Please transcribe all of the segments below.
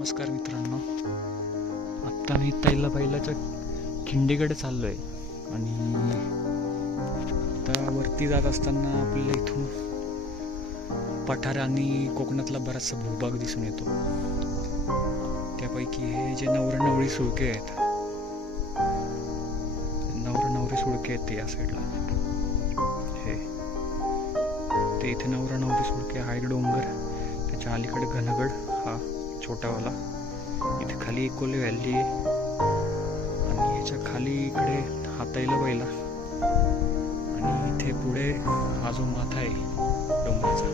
नमस्कार मित्रांनो. आत्ता मी तैला बैलाच्या खिंडीकडे चाललो आहे आणि आता वरती जात असताना आपल्याला इथून पठार आणि कोकणातला बराचसा भूभाग दिसून येतो. त्यापैकी हे जे नवरनवरी सुळके आहेत. नवरनवरी सुळके आहेत ते या साईडला हे. ते इथे नवरनवरी सुळके हाय डोंगर त्याच्या अलीकडे घनगड हा छोटावाला इथे खाली एकोले व्हॅली आहे. आणि ह्याच्या खाली इकडे हातायला पहिला आणि इथे पुढे हा जो माथा आहे डोंगराचा.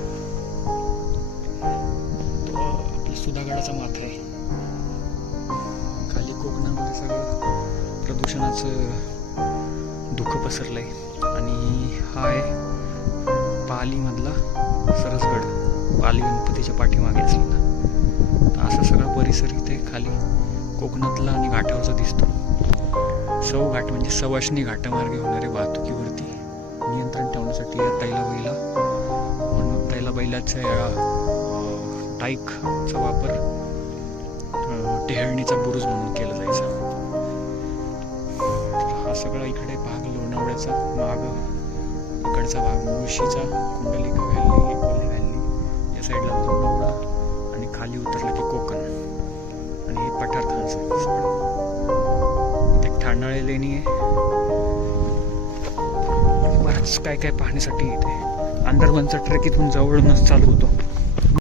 तो आपला सुधागडाचा माथा आहे. खाली कोकणामध्ये सगळं प्रदूषणाचं पसरलं पसरलंय. आणि हा आहे पालीमधला सरसगड. पाली गणपतीच्या पाठीमागे असलेला. तर असा सगळा परिसर इथे खाली कोकणातला आणि घाटावरचा दिसतो. सव घाट म्हणजे सवाशणी घाटामार्गे होणारे वाहतुकीवरती नियंत्रण ठेवण्यासाठी या तैला बैला म्हणून तैला बैलाच्या या टाईकचा वापर टेहळणीचा बुरुज म्हणून केला जायचा. हा सगळा इकडे भाग लोणावळ्याचा माग इकडचा भाग मुळशीचा कुंडलिका व्हॅली इथे ठाणाळे लेणी आहे. बरंच काय काय पाहण्यासाठी इथे. अंदरबनचा ट्रेक इथून जवळूनच चालू होतो.